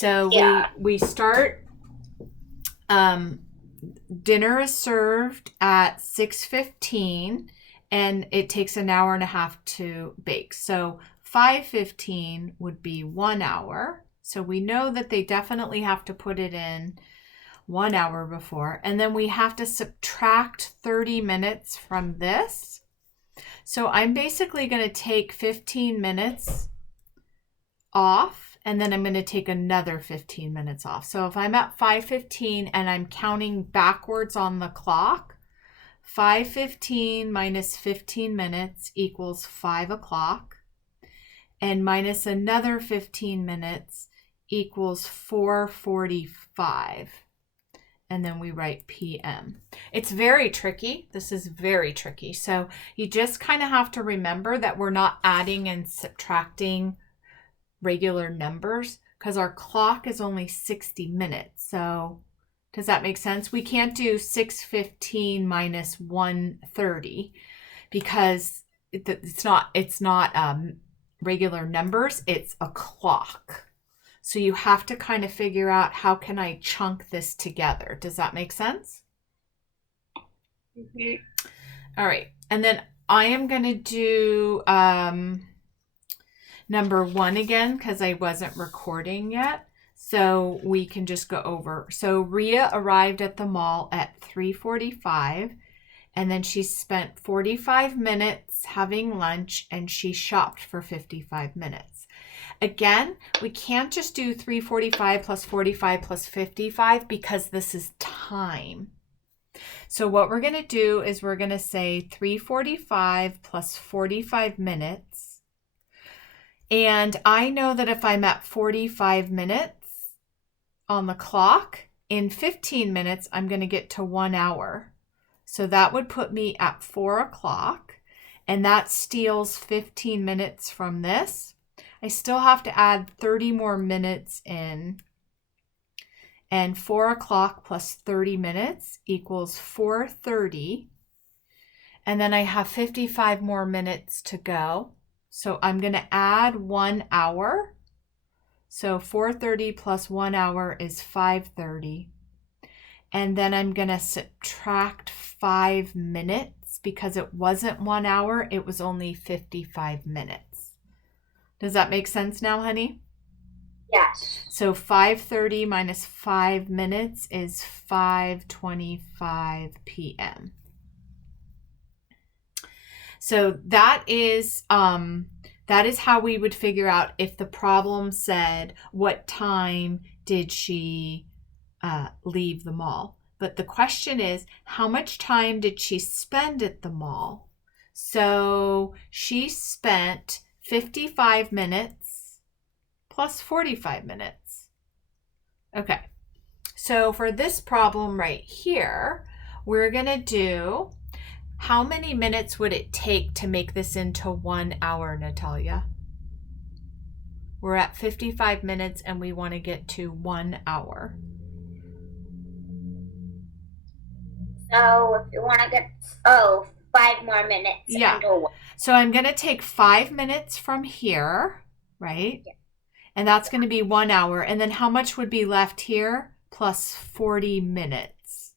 So Yeah. we start, dinner is served at 6:15 and it takes an hour and a half to bake. So 5:15 would be 1 hour. So we know that they definitely have to put it in 1 hour before. And then we have to subtract 30 minutes from this. So I'm basically going to take 15 minutes off and then I'm going to take another 15 minutes off. So if I'm at 5:15 and I'm counting backwards on the clock, 5:15 minus 15 minutes equals 5 o'clock, and minus another 15 minutes equals 4:45. And then we write PM. It's very tricky. This is very tricky. So you just kind of have to remember that we're not adding and subtracting regular numbers because our clock is only 60 minutes. So does that make sense? We can't do 6:15 minus 1:30 because it's not regular numbers, it's a clock. So you have to kind of figure out, how can I chunk this together? Does that make sense? Mm-hmm. All right. And then I am going to do number 1 again because I wasn't recording yet. So we can just go over. So Ria arrived at the mall at 3:45 and then she spent 45 minutes having lunch and she shopped for 55 minutes. Again, we can't just do 3:45 plus 45 plus 55 because this is time. So what we're going to do is we're going to say 3:45 plus 45 minutes. And I know that if I'm at 45 minutes on the clock, in 15 minutes, I'm going to get to 1 hour. So that would put me at 4 o'clock. And that steals 15 minutes from this. I still have to add 30 more minutes in. And 4 o'clock plus 30 minutes equals 4:30. And then I have 55 more minutes to go. So I'm going to add 1 hour. So 4:30 plus 1 hour is 5:30. And then I'm going to subtract 5 minutes because it wasn't 1 hour, it was only 55 minutes. Does that make sense now, honey? Yes. So 5:30 minus 5 minutes is 5:25 p.m. So that is how we would figure out if the problem said, what time did she leave the mall? But the question is, how much time did she spend at the mall? So she spent 55 minutes plus 45 minutes. Okay, so for this problem right here, we're going to do, how many minutes would it take to make this into 1 hour, Natalia? We're at 55 minutes and we want to get to 1 hour. So if you want to get, 5 more minutes. Yeah. So I'm going to take 5 minutes from here, right? Yeah. And that's going to be 1 hour. And then how much would be left here? Plus 40 minutes.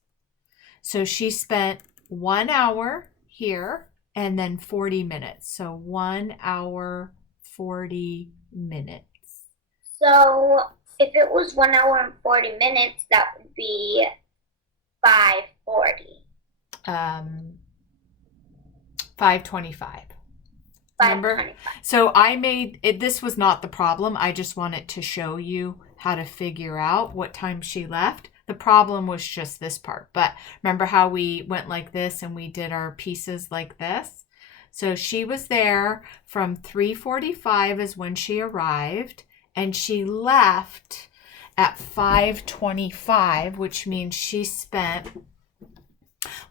So she spent 1 hour here and then 40 minutes. So 1 hour, 40 minutes. So if it was 1 hour and 40 minutes, that would be 5:40. 5:25. Remember? So I made it, this was not the problem. I just wanted to show you how to figure out what time she left. The problem was just this part. But remember how we went like this and we did our pieces like this? So she was there from 3:45 is when she arrived, and she left at 5:25, which means she spent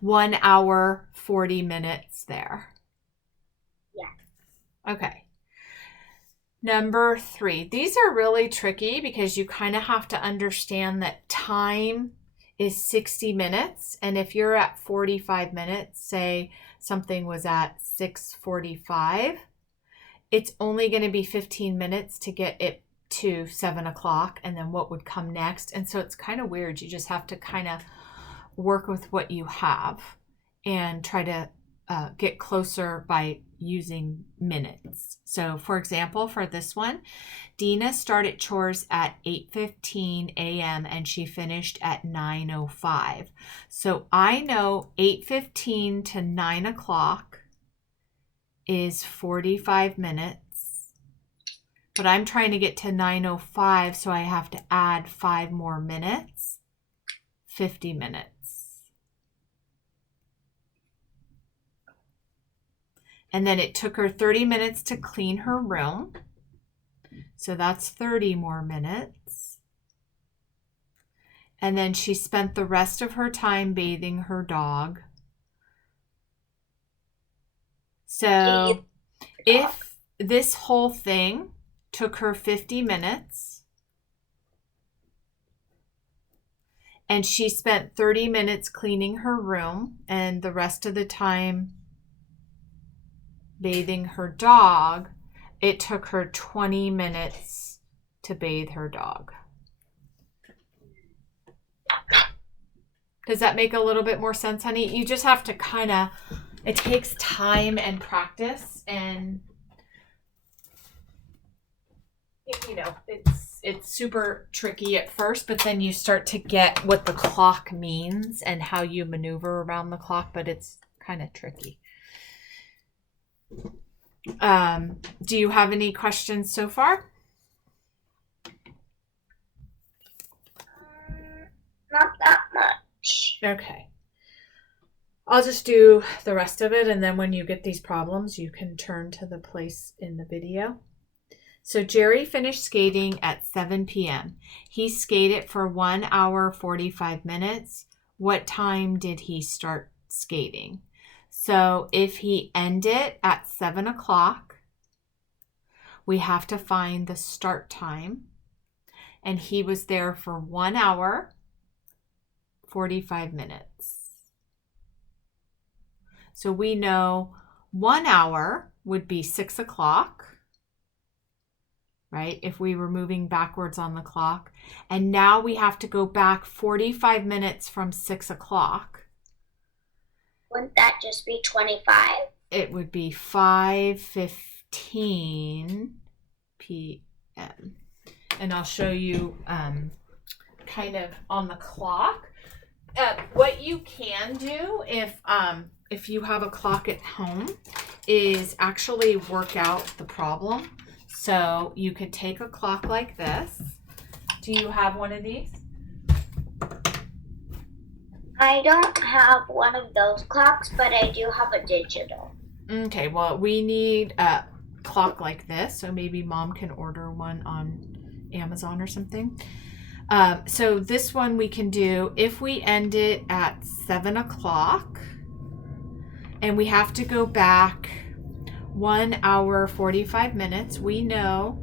1 hour, 40 minutes there. Yeah. Okay. Number 3. These are really tricky because you kind of have to understand that time is 60 minutes. And if you're at 45 minutes, say something was at 6:45, it's only going to be 15 minutes to get it to 7 o'clock and then what would come next. And so it's kind of weird. You just have to kind of work with what you have and try to get closer by using minutes. So for example, for this one, Dina started chores at 8:15 a.m. and she finished at 9:05. So I know 8:15 to 9 o'clock is 45 minutes, but I'm trying to get to 9:05, so I have to add 5 more minutes, 50 minutes. And then it took her 30 minutes to clean her room. So that's 30 more minutes. And then she spent the rest of her time bathing her dog. So if this whole thing took her 50 minutes and she spent 30 minutes cleaning her room and the rest of the time bathing her dog, it took her 20 minutes to bathe her dog. Does that make a little bit more sense, honey? You just have to kind of, it takes time and practice, and you know, it's super tricky at first, but then you start to get what the clock means and how you maneuver around the clock, but it's kind of tricky. Do you have any questions so far? Not that much. Okay. I'll just do the rest of it, and then when you get these problems, you can turn to the place in the video. So Jerry finished skating at 7 p.m. He skated for 1 hour, 45 minutes. What time did he start skating? So if he ended at 7 o'clock, we have to find the start time. And he was there for 1 hour, 45 minutes. So we know 1 hour would be 6 o'clock, right? If we were moving backwards on the clock. And now we have to go back 45 minutes from 6 o'clock. Wouldn't that just be 25? It would be 5:15 p.m. And I'll show you kind of on the clock. What you can do if you have a clock at home is actually work out the problem. So you could take a clock like this. Do you have one of these? I don't have one of those clocks, but I do have a digital. Okay, well, we need a clock like this, so maybe Mom can order one on Amazon or something. So this one we can do if we end it at 7 o'clock, and we have to go back 1 hour, 45 minutes. We know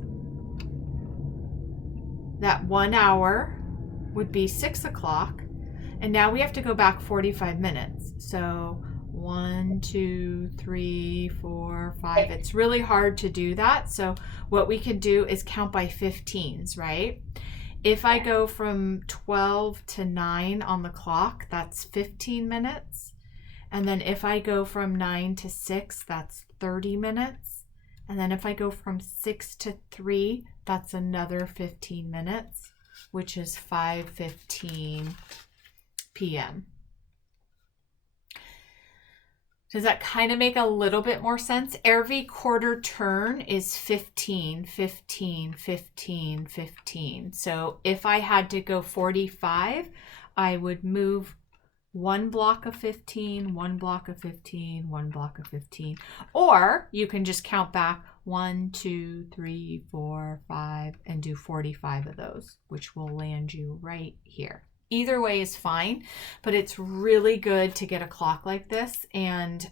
that 1 hour would be 6 o'clock. And now we have to go back 45 minutes. So 1, 2, 3, 4, 5. It's really hard to do that. So what we can do is count by 15s, right? If I go from 12 to 9 on the clock, that's 15 minutes. And then if I go from 9 to 6, that's 30 minutes. And then if I go from 6 to 3, that's another 15 minutes, which is 5:15 p.m. Does that kind of make a little bit more sense? Every quarter turn is 15, 15, 15, 15. So if I had to go 45, I would move 1 block of 15, 1 block of 15, 1 block of 15. Or you can just count back 1, 2, 3, 4, 5, and do 45 of those, which will land you right here. Either way is fine, but it's really good to get a clock like this. And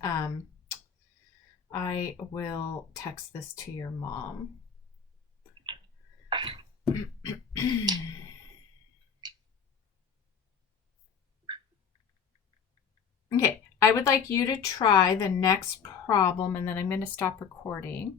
I will text this to your mom. Okay, I would like you to try the next problem, and then I'm going to stop recording.